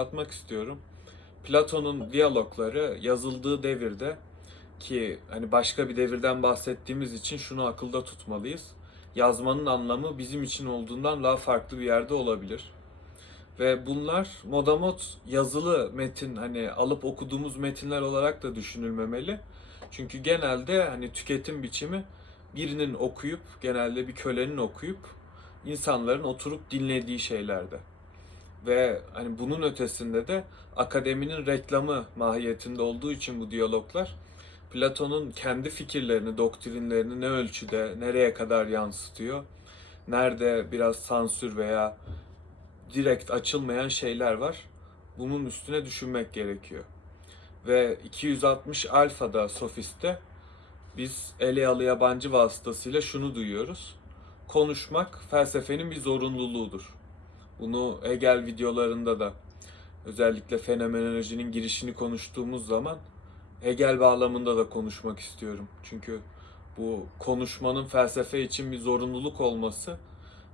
atmak istiyorum. Platon'un diyalogları yazıldığı devirde ki hani başka bir devirden bahsettiğimiz için şunu akılda tutmalıyız. Yazmanın anlamı bizim için olduğundan daha farklı bir yerde olabilir. Ve bunlar modamot yazılı metin hani alıp okuduğumuz metinler olarak da düşünülmemeli. Çünkü genelde hani tüketim biçimi birinin okuyup genelde bir kölenin okuyup insanların oturup dinlediği şeylerde. Ve hani bunun ötesinde de akademinin reklamı mahiyetinde olduğu için bu diyaloglar Platon'un kendi fikirlerini, doktrinlerini ne ölçüde, nereye kadar yansıtıyor, nerede biraz sansür veya direkt açılmayan şeyler var. Bunun üstüne düşünmek gerekiyor. Ve 260 alfada sofiste biz Eliyalı yabancı vasıtasıyla şunu duyuyoruz. Konuşmak felsefenin bir zorunluluğudur. Bunu Hegel videolarında da özellikle fenomenolojinin girişini konuştuğumuz zaman Hegel bağlamında da konuşmak istiyorum. Çünkü bu konuşmanın felsefe için bir zorunluluk olması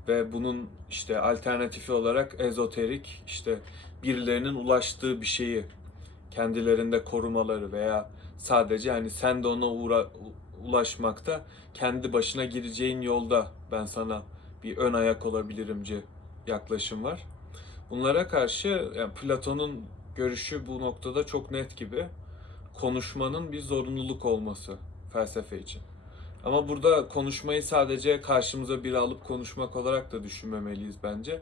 ve bunun işte alternatifi olarak ezoterik işte birilerinin ulaştığı bir şeyi kendilerinde korumaları veya sadece hani sen de ona uğra- ulaşmakta kendi başına gireceğin yolda ben sana bir ön ayak olabilirimci yaklaşım var. Bunlara karşı yani Platon'un görüşü bu noktada çok net gibi konuşmanın bir zorunluluk olması felsefe için. Ama burada konuşmayı sadece karşımıza biri alıp konuşmak olarak da düşünmemeliyiz bence.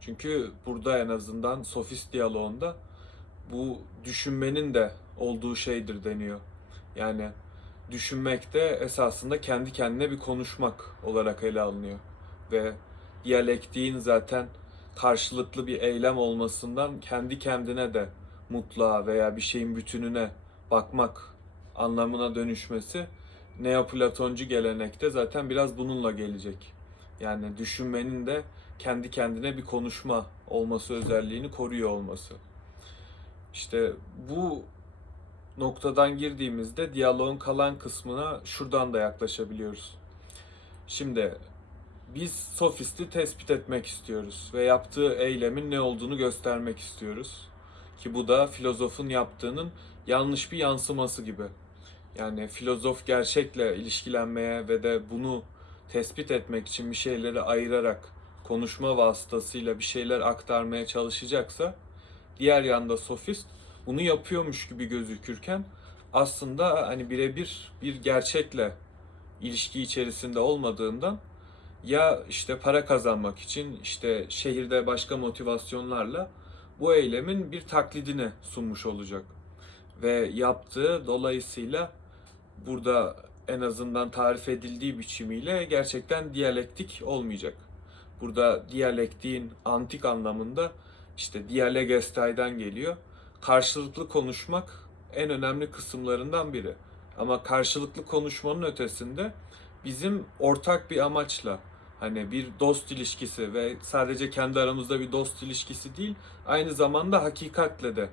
Çünkü burada en azından sofist diyaloğunda bu düşünmenin de olduğu şeydir deniyor. Yani düşünmek de esasında kendi kendine bir konuşmak olarak ele alınıyor. Ve diyalektiğin zaten karşılıklı bir eylem olmasından kendi kendine de mutluğa veya bir şeyin bütününe bakmak anlamına dönüşmesi Neoplatoncu gelenekte zaten biraz bununla gelecek. Yani düşünmenin de kendi kendine bir konuşma olması özelliğini koruyor olması. İşte bu noktadan girdiğimizde diyaloğun kalan kısmına şuradan da yaklaşabiliyoruz. Şimdi biz sofisti tespit etmek istiyoruz ve yaptığı eylemin ne olduğunu göstermek istiyoruz. Ki bu da filozofun yaptığının yanlış bir yansıması gibi. Yani filozof gerçekle ilişkilenmeye ve de bunu tespit etmek için bir şeyleri ayırarak konuşma vasıtasıyla bir şeyler aktarmaya çalışacaksa diğer yanda sofist bunu yapıyormuş gibi gözükürken aslında hani birebir bir gerçekle ilişki içerisinde olmadığından ya işte para kazanmak için işte şehirde başka motivasyonlarla bu eylemin bir taklidini sunmuş olacak. Ve yaptığı dolayısıyla burada en azından tarif edildiği biçimiyle gerçekten diyalektik olmayacak. Burada diyalektiğin antik anlamında işte dialegestay'dan geliyor. Karşılıklı konuşmak en önemli kısımlarından biri. Ama karşılıklı konuşmanın ötesinde bizim ortak bir amaçla hani bir dost ilişkisi ve sadece kendi aramızda bir dost ilişkisi değil, aynı zamanda hakikatle de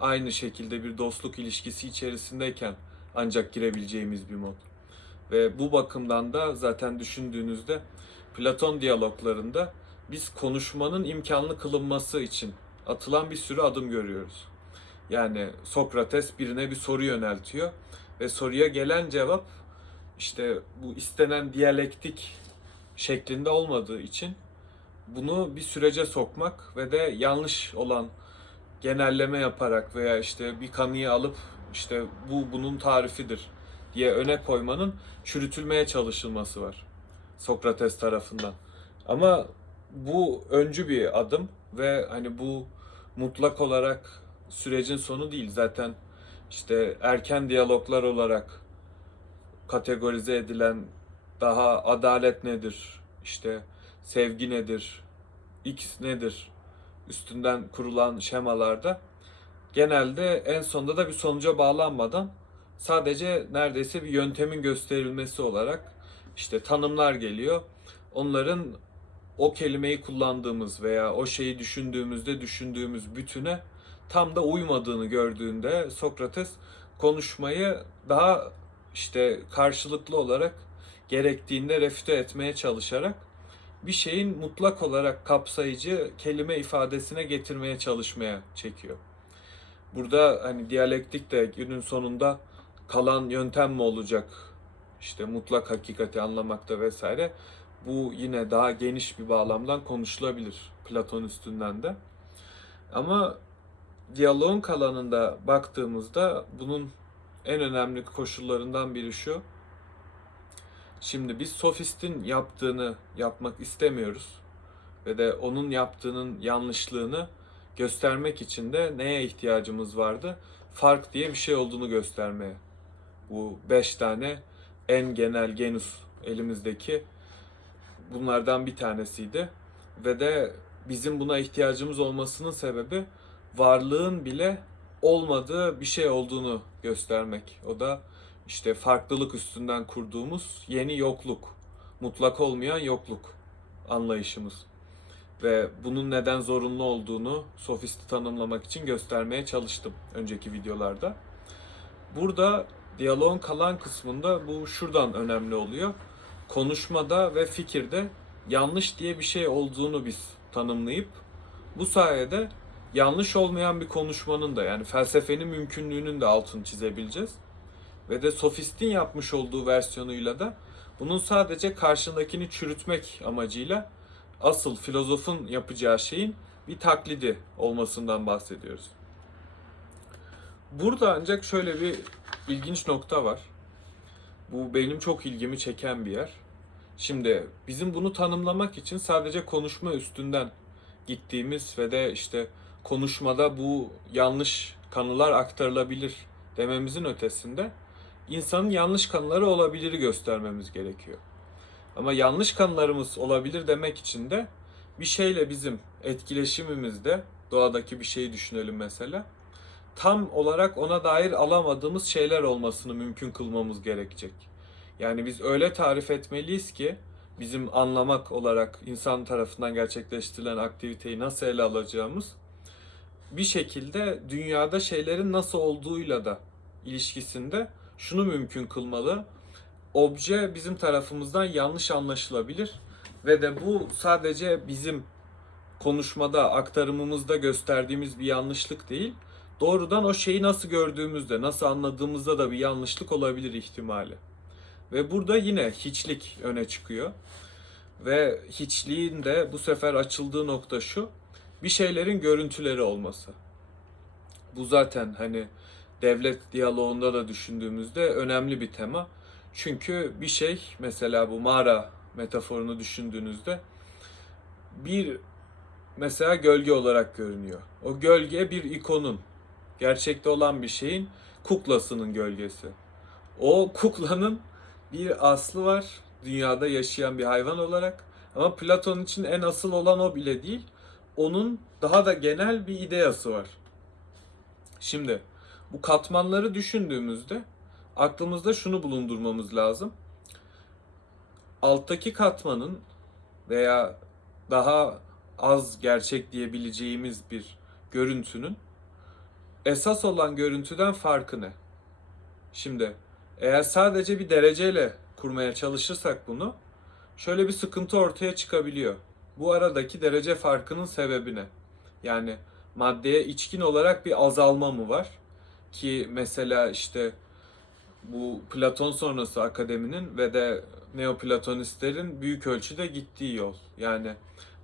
aynı şekilde bir dostluk ilişkisi içerisindeyken ancak girebileceğimiz bir mod. Ve bu bakımdan da zaten düşündüğünüzde Platon diyaloglarında biz konuşmanın imkanlı kılınması için atılan bir sürü adım görüyoruz. Yani Sokrates birine bir soru yöneltiyor ve soruya gelen cevap işte bu istenen diyalektik şeklinde olmadığı için bunu bir sürece sokmak ve de yanlış olan genelleme yaparak veya işte bir kanıyı alıp işte bu bunun tarifidir diye öne koymanın çürütülmeye çalışılması var Sokrates tarafından. Ama bu öncü bir adım ve hani bu mutlak olarak sürecin sonu değil. Zaten işte erken diyaloglar olarak kategorize edilen daha adalet nedir? İşte sevgi nedir? X nedir? Üstünden kurulan şemalarda genelde en sonunda da bir sonuca bağlanmadan sadece neredeyse bir yöntemin gösterilmesi olarak işte tanımlar geliyor. Onların o kelimeyi kullandığımız veya o şeyi düşündüğümüzde düşündüğümüz bütüne tam da uymadığını gördüğünde Sokrates konuşmayı daha işte karşılıklı olarak gerektiğinde refute etmeye çalışarak bir şeyin mutlak olarak kapsayıcı kelime ifadesine getirmeye çalışmaya çekiyor. Burada hani diyalektik de günün sonunda kalan yöntem mi olacak? İşte mutlak hakikati anlamakta vesaire. Bu yine daha geniş bir bağlamdan konuşulabilir Platon üstünden de. Ama diyaloğun kalanında baktığımızda bunun en önemli koşullarından biri şu. Şimdi biz sofistin yaptığını yapmak istemiyoruz ve de onun yaptığının yanlışlığını göstermek için de neye ihtiyacımız vardı? Fark diye bir şey olduğunu göstermeye. Bu beş tane en genel genus elimizdeki bunlardan bir tanesiydi. Ve de bizim buna ihtiyacımız olmasının sebebi varlığın bile olmadığı bir şey olduğunu göstermek. O da işte farklılık üstünden kurduğumuz yeni yokluk. Mutlak olmayan yokluk anlayışımız. Ve bunun neden zorunlu olduğunu sofisti tanımlamak için göstermeye çalıştım önceki videolarda. Burada diyaloğun kalan kısmında bu şuradan önemli oluyor. Konuşmada ve fikirde yanlış diye bir şey olduğunu biz tanımlayıp bu sayede yanlış olmayan bir konuşmanın da yani felsefenin mümkünlüğünün de altını çizebileceğiz. Ve de sofistin yapmış olduğu versiyonuyla da bunun sadece karşındakini çürütmek amacıyla asıl filozofun yapacağı şeyin bir taklidi olmasından bahsediyoruz. Burada ancak şöyle bir ilginç nokta var. Bu benim çok ilgimi çeken bir yer. Şimdi bizim bunu tanımlamak için sadece konuşma üstünden gittiğimiz ve de işte konuşmada bu yanlış kanılar aktarılabilir dememizin ötesinde insanın yanlış kanıları olabiliri göstermemiz gerekiyor. Ama yanlış kanılarımız olabilir demek için de bir şeyle bizim etkileşimimizde doğadaki bir şeyi düşünelim mesela. Tam olarak ona dair alamadığımız şeyler olmasını mümkün kılmamız gerekecek. Yani biz öyle tarif etmeliyiz ki bizim anlamak olarak insan tarafından gerçekleştirilen aktiviteyi nasıl ele alacağımız bir şekilde dünyada şeylerin nasıl olduğuyla da ilişkisinde şunu mümkün kılmalı. Obje bizim tarafımızdan yanlış anlaşılabilir ve de bu sadece bizim konuşmada, aktarımımızda gösterdiğimiz bir yanlışlık değil. Doğrudan o şeyi nasıl gördüğümüzde, nasıl anladığımızda da bir yanlışlık olabilir ihtimali. Ve burada yine hiçlik öne çıkıyor. Ve hiçliğin de bu sefer açıldığı nokta şu. Bir şeylerin görüntüleri olması. Bu zaten hani devlet diyaloğunda da düşündüğümüzde önemli bir tema. Çünkü bir şey mesela bu mağara metaforunu düşündüğünüzde bir mesela gölge olarak görünüyor. O gölge bir ikonun, gerçekte olan bir şeyin kuklasının gölgesi. O kuklanın bir aslı var dünyada yaşayan bir hayvan olarak ama Platon için en asıl olan o bile değil. Onun daha da genel bir ideası var. Şimdi bu katmanları düşündüğümüzde aklımızda şunu bulundurmamız lazım. Alttaki katmanın veya daha az gerçek diyebileceğimiz bir görüntünün esas olan görüntüden farkı ne? Şimdi eğer sadece bir dereceyle kurmaya çalışırsak bunu şöyle bir sıkıntı ortaya çıkabiliyor. Bu aradaki derece farkının sebebi ne? Yani maddeye içkin olarak bir azalma mı var? Ki mesela işte bu Platon sonrası akademinin ve de Neoplatonistlerin büyük ölçüde gittiği yol. Yani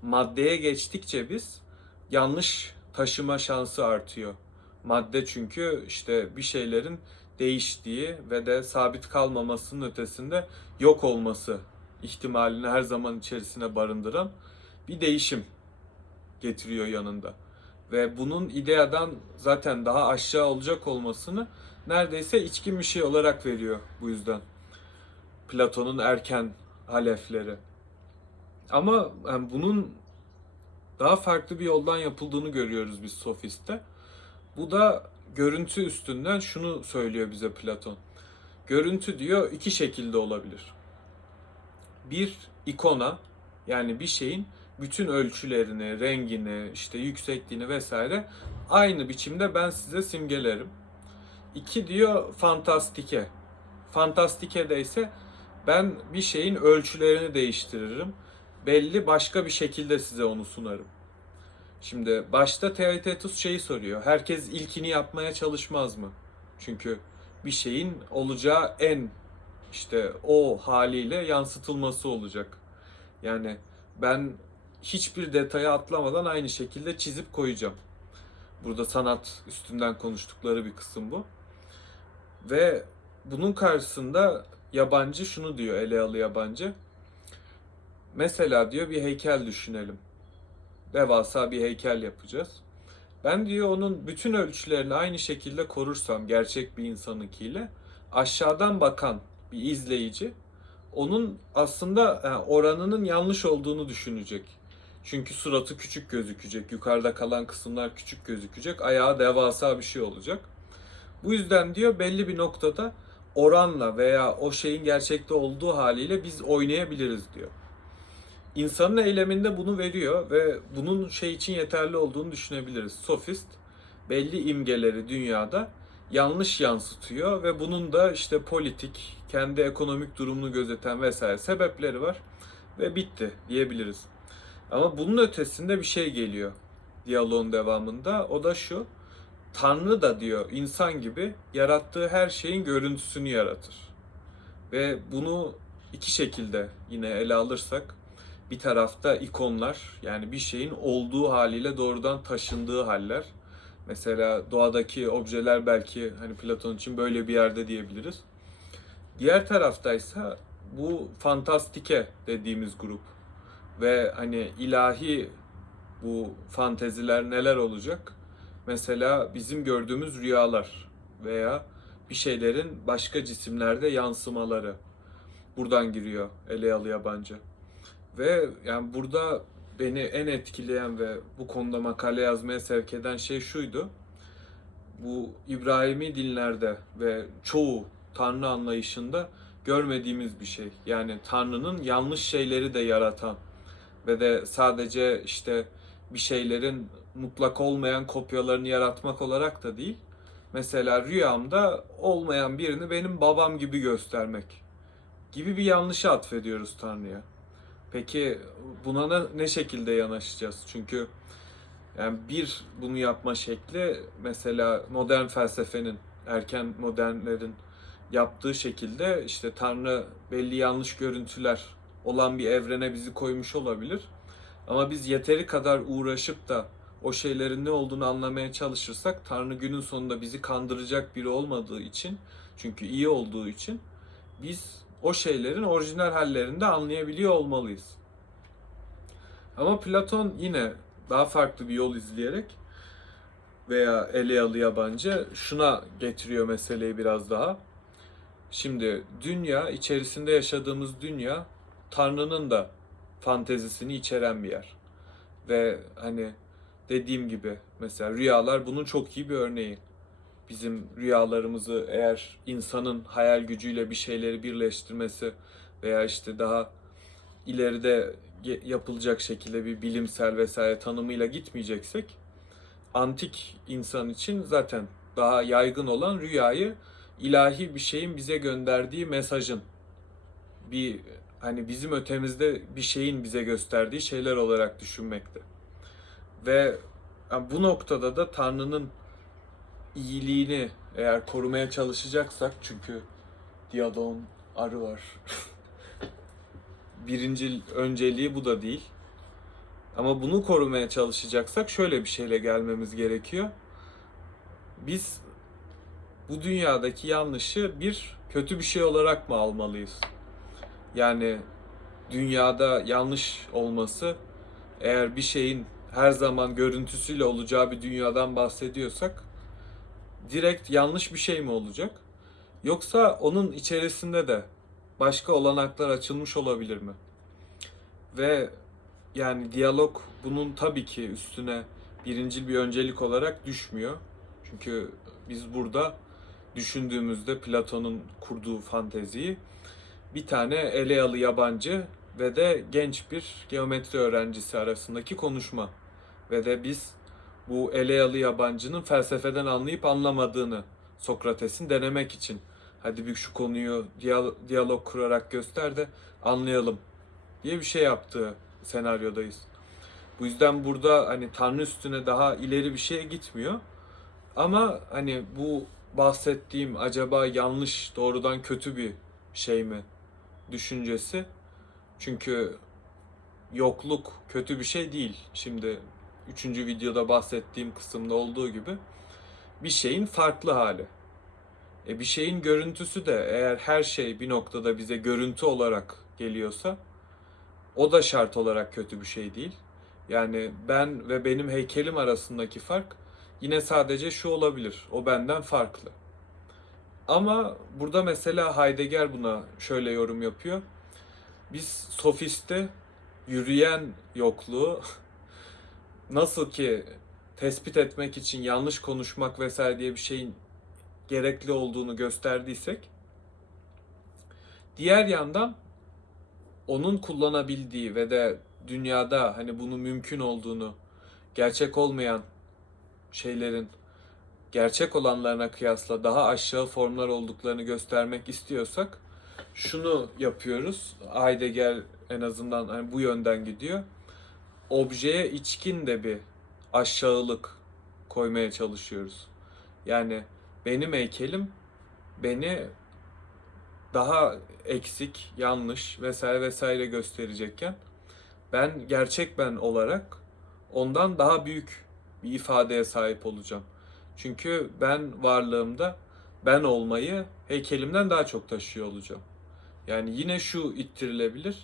maddeye geçtikçe biz yanlış taşıma şansı artıyor. Madde çünkü işte bir şeylerin değiştiği ve de sabit kalmamasının ötesinde yok olması ihtimalini her zaman içerisine barındıran bir değişim getiriyor yanında. Ve bunun ideadan zaten daha aşağı olacak olmasını neredeyse içkin bir şey olarak veriyor bu yüzden. Platon'un erken halefleri. Ama yani bunun daha farklı bir yoldan yapıldığını görüyoruz biz sofiste. Bu da görüntü üstünden şunu söylüyor bize Platon. Görüntü diyor iki şekilde olabilir. Bir ikona yani bir şeyin bütün ölçülerini, rengini, işte yüksekliğini vesaire aynı biçimde ben size simgelerim. İki diyor fantastike. Fantastike de ise ben bir şeyin ölçülerini değiştiririm. belli başka bir şekilde size onu sunarım. Şimdi başta Theaetetus şeyi soruyor. Herkes ilkini yapmaya çalışmaz mı? Çünkü bir şeyin olacağı en işte o haliyle yansıtılması olacak. Yani ben hiçbir detaya atlamadan aynı şekilde çizip koyacağım. Burada sanat üstünden konuştukları bir kısım bu. Ve bunun karşısında yabancı şunu diyor Elealı yabancı. Mesela diyor bir heykel düşünelim. Devasa bir heykel yapacağız. Ben diyor onun bütün ölçülerini aynı şekilde korursam gerçek bir insanınkiyle aşağıdan bakan bir izleyici onun aslında oranının yanlış olduğunu düşünecek. Çünkü suratı küçük gözükecek, yukarıda kalan kısımlar küçük gözükecek, ayağı devasa bir şey olacak. Bu yüzden diyor belli bir noktada oranla veya o şeyin gerçekte olduğu haliyle biz oynayabiliriz diyor. İnsanın eyleminde bunu veriyor ve bunun şey için yeterli olduğunu düşünebiliriz. Sofist belli imgeleri dünyada yanlış yansıtıyor ve bunun da işte politik, kendi ekonomik durumunu gözeten vesaire sebepleri var ve bitti diyebiliriz. Ama bunun ötesinde bir şey geliyor diyaloğun devamında. O da şu. Tanrı da diyor insan gibi yarattığı her şeyin görüntüsünü yaratır. Ve bunu iki şekilde yine ele alırsak bir tarafta ikonlar yani bir şeyin olduğu haliyle doğrudan taşındığı haller. Mesela doğadaki objeler belki hani Platon için böyle bir yerde diyebiliriz. Diğer taraftaysa bu fantastike dediğimiz grup ve hani ilahi bu fanteziler neler olacak? Mesela bizim gördüğümüz rüyalar veya bir şeylerin başka cisimlerde yansımaları buradan giriyor Eleyalı yabancı. Ve yani burada beni en etkileyen ve bu konuda makale yazmaya sevk eden şey şuydu. Bu İbrahimi dinlerde ve çoğu Tanrı anlayışında görmediğimiz bir şey. Yani Tanrı'nın yanlış şeyleri de yaratan ve de sadece işte bir şeylerin mutlak olmayan kopyalarını yaratmak olarak da değil. Mesela rüyamda olmayan birini benim babam gibi göstermek gibi bir yanlışı atfediyoruz Tanrı'ya. Peki buna ne, şekilde yanaşacağız? Çünkü yani bir bunu yapma şekli mesela modern felsefenin, erken modernlerin yaptığı şekilde işte Tanrı belli yanlış görüntüler olan bir evrene bizi koymuş olabilir. Ama biz yeteri kadar uğraşıp da o şeylerin ne olduğunu anlamaya çalışırsak Tanrı günün sonunda bizi kandıracak biri olmadığı için çünkü iyi olduğu için biz o şeylerin orijinal hallerini de anlayabiliyor olmalıyız. Ama Platon yine daha farklı bir yol izleyerek veya Eliyalı yabancı şuna getiriyor meseleyi biraz daha. Şimdi dünya, içerisinde yaşadığımız dünya Tanrı'nın da fantezisini içeren bir yer. Ve hani dediğim gibi mesela rüyalar bunun çok iyi bir örneği. Bizim rüyalarımızı eğer insanın hayal gücüyle bir şeyleri birleştirmesi veya işte daha ileride yapılacak şekilde bir bilimsel vesaire tanımıyla gitmeyeceksek antik insan için zaten daha yaygın olan rüyayı ilahi bir şeyin bize gönderdiği mesajın bir hani bizim ötemizde bir şeyin bize gösterdiği şeyler olarak düşünmekte. Ve yani bu noktada da Tanrı'nın iyiliğini eğer korumaya çalışacaksak çünkü Diyadon arı var. Birinci önceliği bu da değil. Ama bunu korumaya çalışacaksak şöyle bir şeyle gelmemiz gerekiyor. Biz bu dünyadaki yanlışı bir kötü bir şey olarak mı almalıyız? Yani dünyada yanlış olması eğer bir şeyin her zaman görüntüsüyle olacağı bir dünyadan bahsediyorsak direkt yanlış bir şey mi olacak? Yoksa onun içerisinde de başka olanaklar açılmış olabilir mi? Ve yani diyalog bunun tabii ki üstüne birinci bir öncelik olarak düşmüyor. Çünkü biz burada düşündüğümüzde Platon'un kurduğu fanteziyi bir tane Elealı yabancı ve de genç bir geometri öğrencisi arasındaki konuşma. Ve de biz bu Elealı yabancının felsefeden anlayıp anlamadığını Sokrates'in denemek için hadi bir şu konuyu diyalog, diyalog kurarak göster de anlayalım diye bir şey yaptığı senaryodayız. Bu yüzden burada hani Tanrı üstüne daha ileri bir şeye gitmiyor. Ama hani bu bahsettiğim acaba yanlış, doğrudan kötü bir şey mi düşüncesi. Çünkü yokluk kötü bir şey değil. Şimdi üçüncü videoda bahsettiğim kısımda olduğu gibi bir şeyin farklı hali. E bir şeyin görüntüsü de eğer her şey bir noktada bize görüntü olarak geliyorsa o da şart olarak kötü bir şey değil. Yani ben ve benim heykelim arasındaki fark yine sadece şu olabilir. O benden farklı. Ama burada mesela Heidegger buna şöyle yorum yapıyor. Biz sofiste yürüyen yokluğu nasıl ki tespit etmek için yanlış konuşmak vesaire diye bir şeyin gerekli olduğunu gösterdiysek diğer yandan onun kullanabildiği ve de dünyada hani bunun mümkün olduğunu gerçek olmayan şeylerin gerçek olanlarına kıyasla daha aşağı formlar olduklarını göstermek istiyorsak şunu yapıyoruz. Heidegger en azından hani bu yönden gidiyor. Objeye içkin de bir aşağılık koymaya çalışıyoruz. Yani benim heykelim beni daha eksik, yanlış vesaire vesaire gösterecekken ben gerçek ben olarak ondan daha büyük bir ifadeye sahip olacağım. Çünkü ben varlığımda ben olmayı heykelimden daha çok taşıyor olacağım. Yani yine şu ittirilebilir.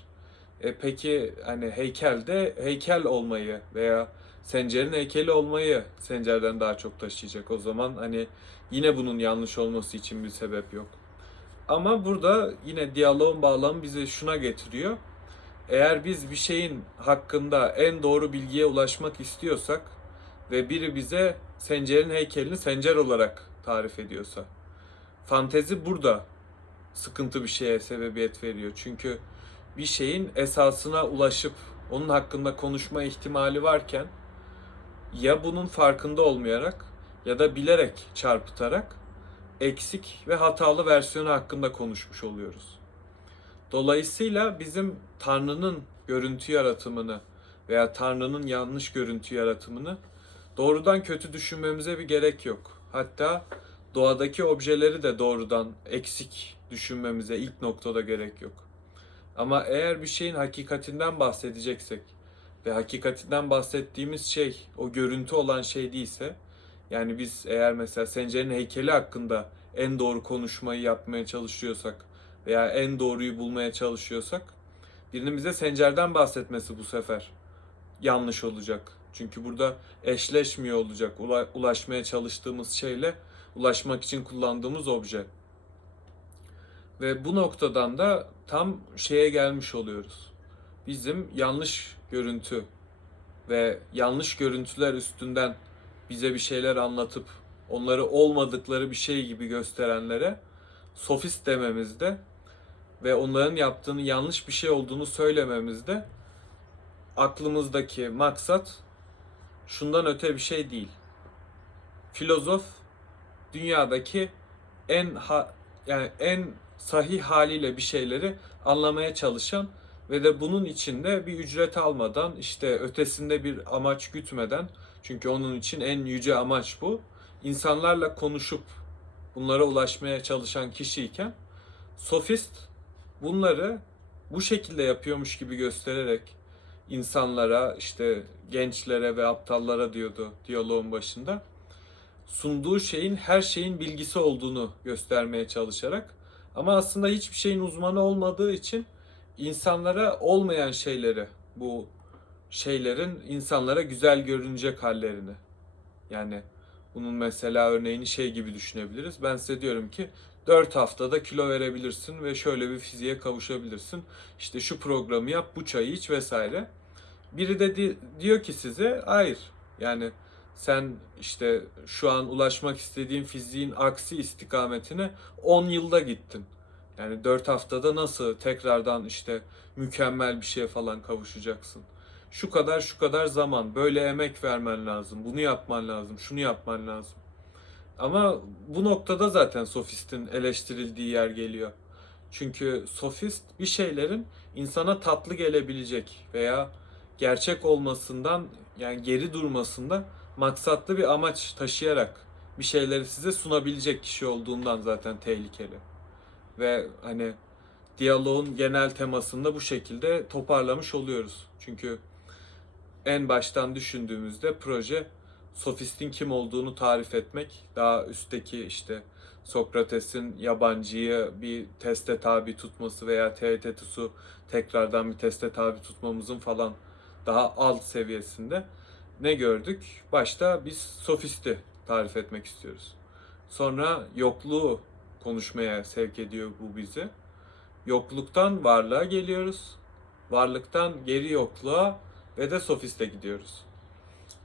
E peki hani heykelde heykel olmayı veya Sencer'in heykeli olmayı Sencer'den daha çok taşıyacak. O zaman hani yine bunun yanlış olması için bir sebep yok. Ama burada yine diyaloğun bağlamı bizi şuna getiriyor. Eğer biz bir şeyin hakkında en doğru bilgiye ulaşmak istiyorsak ve biri bize Sencer'in heykelini Sencer olarak tarif ediyorsa fantezi burada sıkıntı bir şeye sebebiyet veriyor. Çünkü bir şeyin esasına ulaşıp onun hakkında konuşma ihtimali varken ya bunun farkında olmayarak ya da bilerek çarpıtarak eksik ve hatalı versiyonu hakkında konuşmuş oluyoruz. Dolayısıyla bizim Tanrı'nın görüntü yaratımını veya Tanrı'nın yanlış görüntü yaratımını doğrudan kötü düşünmemize bir gerek yok. Hatta doğadaki objeleri de doğrudan eksik düşünmemize ilk noktada gerek yok. Ama eğer bir şeyin hakikatinden bahsedeceksek ve hakikatinden bahsettiğimiz şey o görüntü olan şey değilse yani biz eğer mesela Sencer'in heykeli hakkında en doğru konuşmayı yapmaya çalışıyorsak veya en doğruyu bulmaya çalışıyorsak birinin bize Sencer'den bahsetmesi bu sefer yanlış olacak. Çünkü burada eşleşmiyor olacak ula- ulaşmaya çalıştığımız şeyle ulaşmak için kullandığımız obje. Ve bu noktadan da tam şeye gelmiş oluyoruz. Bizim yanlış görüntü ve yanlış görüntüler üstünden bize bir şeyler anlatıp onları olmadıkları bir şey gibi gösterenlere sofist dememizde ve onların yaptığını yanlış bir şey olduğunu söylememizde aklımızdaki maksat şundan öte bir şey değil. Filozof dünyadaki en ha, yani en sahih haliyle bir şeyleri anlamaya çalışan ve de bunun içinde bir ücret almadan işte ötesinde bir amaç gütmeden çünkü onun için en yüce amaç bu. insanlarla konuşup bunlara ulaşmaya çalışan kişiyken sofist bunları bu şekilde yapıyormuş gibi göstererek insanlara işte gençlere ve aptallara diyordu diyaloğun başında sunduğu şeyin her şeyin bilgisi olduğunu göstermeye çalışarak ama aslında hiçbir şeyin uzmanı olmadığı için insanlara olmayan şeyleri bu şeylerin insanlara güzel görünecek hallerini yani bunun mesela örneğini şey gibi düşünebiliriz. Ben size diyorum ki 4 haftada kilo verebilirsin ve şöyle bir fiziğe kavuşabilirsin. İşte şu programı yap, bu çayı iç vesaire. Biri de di- diyor ki size hayır. Yani sen işte şu an ulaşmak istediğin fiziğin aksi istikametine 10 yılda gittin. Yani 4 haftada nasıl tekrardan işte mükemmel bir şeye falan kavuşacaksın? Şu kadar şu kadar zaman böyle emek vermen lazım. Bunu yapman lazım. Şunu yapman lazım. Ama bu noktada zaten sofistin eleştirildiği yer geliyor. Çünkü sofist bir şeylerin insana tatlı gelebilecek veya gerçek olmasından yani geri durmasında maksatlı bir amaç taşıyarak bir şeyleri size sunabilecek kişi olduğundan zaten tehlikeli. Ve hani diyaloğun genel temasında bu şekilde toparlamış oluyoruz. Çünkü en baştan düşündüğümüzde proje sofistin kim olduğunu tarif etmek, daha üstteki işte Sokrates'in yabancıyı bir teste tabi tutması veya Teetetus'u tekrardan bir teste tabi tutmamızın falan daha alt seviyesinde ne gördük? Başta biz sofisti tarif etmek istiyoruz. Sonra yokluğu konuşmaya sevk ediyor bu bizi. Yokluktan varlığa geliyoruz. Varlıktan geri yokluğa ve de sofiste gidiyoruz.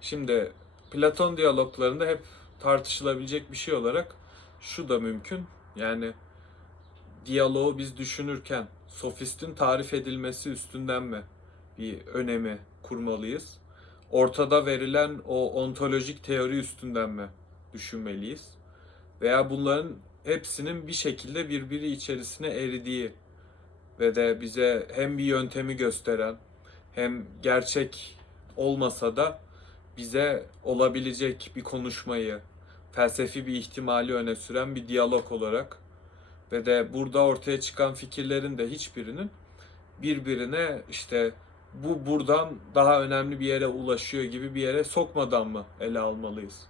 Şimdi Platon diyaloglarında hep tartışılabilecek bir şey olarak şu da mümkün. Yani diyaloğu biz düşünürken sofistin tarif edilmesi üstünden mi bir önemi kurmalıyız? Ortada verilen o ontolojik teori üstünden mi düşünmeliyiz? Veya bunların hepsinin bir şekilde birbiri içerisine eridiği ve de bize hem bir yöntemi gösteren hem gerçek olmasa da bize olabilecek bir konuşmayı, felsefi bir ihtimali öne süren bir diyalog olarak ve de burada ortaya çıkan fikirlerin de hiçbirinin birbirine işte bu buradan daha önemli bir yere ulaşıyor gibi bir yere sokmadan mı ele almalıyız?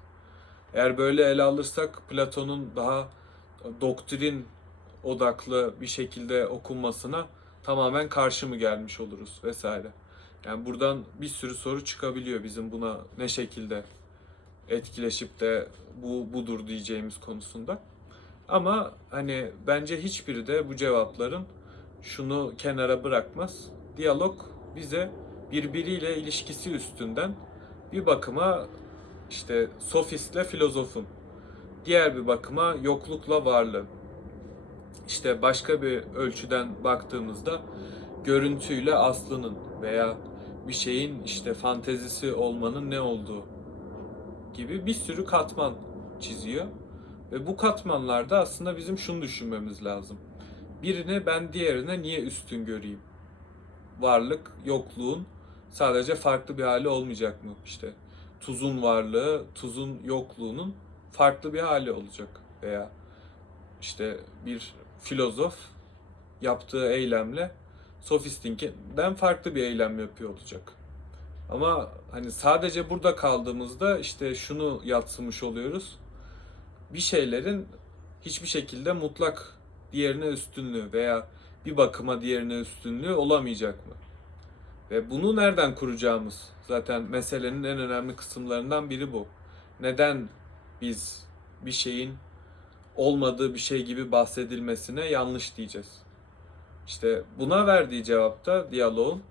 Eğer böyle ele alırsak Platon'un daha doktrin odaklı bir şekilde okunmasına tamamen karşı mı gelmiş oluruz vesaire. Yani buradan bir sürü soru çıkabiliyor bizim buna ne şekilde etkileşip de bu budur diyeceğimiz konusunda. Ama hani bence hiçbiri de bu cevapların şunu kenara bırakmaz. Diyalog bize birbiriyle ilişkisi üstünden bir bakıma işte sofistle filozofun, diğer bir bakıma yoklukla varlığın. İşte başka bir ölçüden baktığımızda görüntüyle aslının veya bir şeyin işte fantezisi olmanın ne olduğu gibi bir sürü katman çiziyor. Ve bu katmanlarda aslında bizim şunu düşünmemiz lazım. Birine ben diğerine niye üstün göreyim? Varlık, yokluğun sadece farklı bir hali olmayacak mı? İşte tuzun varlığı, tuzun yokluğunun farklı bir hali olacak. Veya işte bir filozof yaptığı eylemle sofistinkinden farklı bir eylem yapıyor olacak. Ama hani sadece burada kaldığımızda işte şunu yatsımış oluyoruz. Bir şeylerin hiçbir şekilde mutlak diğerine üstünlüğü veya bir bakıma diğerine üstünlüğü olamayacak mı? Ve bunu nereden kuracağımız zaten meselenin en önemli kısımlarından biri bu. Neden biz bir şeyin olmadığı bir şey gibi bahsedilmesine yanlış diyeceğiz? İşte buna verdiği cevapta diyaloğun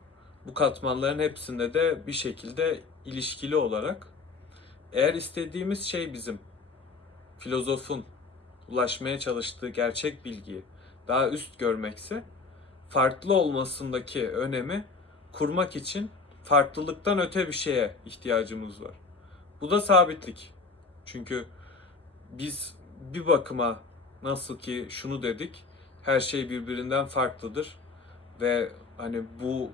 bu katmanların hepsinde de bir şekilde ilişkili olarak eğer istediğimiz şey bizim filozofun ulaşmaya çalıştığı gerçek bilgiyi daha üst görmekse farklı olmasındaki önemi kurmak için farklılıktan öte bir şeye ihtiyacımız var. Bu da sabitlik. Çünkü biz bir bakıma nasıl ki şunu dedik, her şey birbirinden farklıdır ve hani bu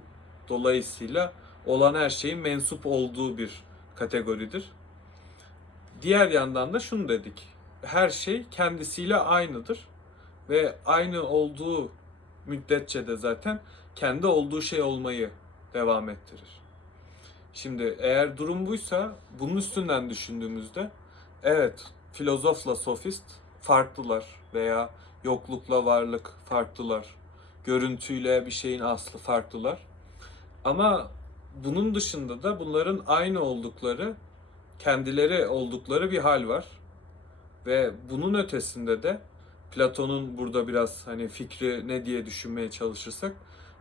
dolayısıyla olan her şeyin mensup olduğu bir kategoridir. Diğer yandan da şunu dedik. Her şey kendisiyle aynıdır ve aynı olduğu müddetçe de zaten kendi olduğu şey olmayı devam ettirir. Şimdi eğer durum buysa bunun üstünden düşündüğümüzde evet filozofla sofist farklılar veya yoklukla varlık farklılar. Görüntüyle bir şeyin aslı farklılar. Ama bunun dışında da bunların aynı oldukları, kendileri oldukları bir hal var. Ve bunun ötesinde de Platon'un burada biraz hani fikri ne diye düşünmeye çalışırsak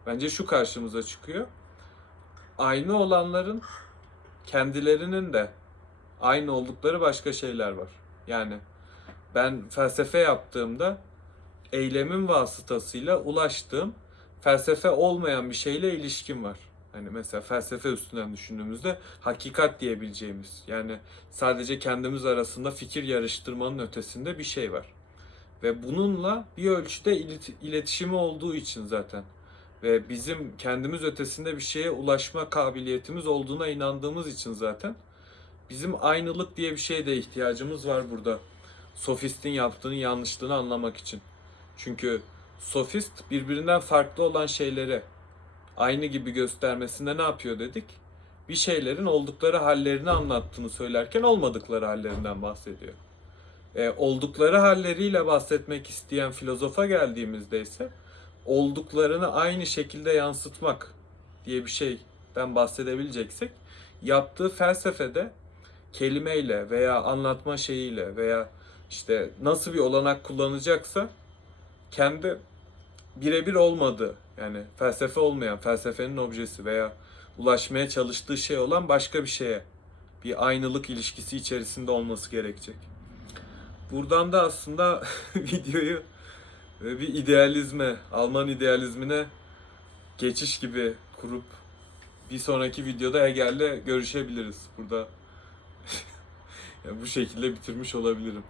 bence şu karşımıza çıkıyor. Aynı olanların kendilerinin de aynı oldukları başka şeyler var. Yani ben felsefe yaptığımda eylemin vasıtasıyla ulaştığım felsefe olmayan bir şeyle ilişkim var. Hani mesela felsefe üstünden düşündüğümüzde hakikat diyebileceğimiz yani sadece kendimiz arasında fikir yarıştırmanın ötesinde bir şey var. Ve bununla bir ölçüde ilet- iletişimi olduğu için zaten ve bizim kendimiz ötesinde bir şeye ulaşma kabiliyetimiz olduğuna inandığımız için zaten bizim aynılık diye bir şeye de ihtiyacımız var burada. Sofistin yaptığını yanlışlığını anlamak için. Çünkü sofist birbirinden farklı olan şeyleri aynı gibi göstermesinde ne yapıyor dedik? Bir şeylerin oldukları hallerini anlattığını söylerken olmadıkları hallerinden bahsediyor. E, oldukları halleriyle bahsetmek isteyen filozofa geldiğimizde ise olduklarını aynı şekilde yansıtmak diye bir şeyden bahsedebileceksek yaptığı felsefede kelimeyle veya anlatma şeyiyle veya işte nasıl bir olanak kullanacaksa kendi birebir olmadığı yani felsefe olmayan felsefenin objesi veya ulaşmaya çalıştığı şey olan başka bir şeye bir aynılık ilişkisi içerisinde olması gerekecek. Buradan da aslında videoyu bir idealizme, Alman idealizmine geçiş gibi kurup bir sonraki videoda Hegel'le görüşebiliriz. Burada ya bu şekilde bitirmiş olabilirim.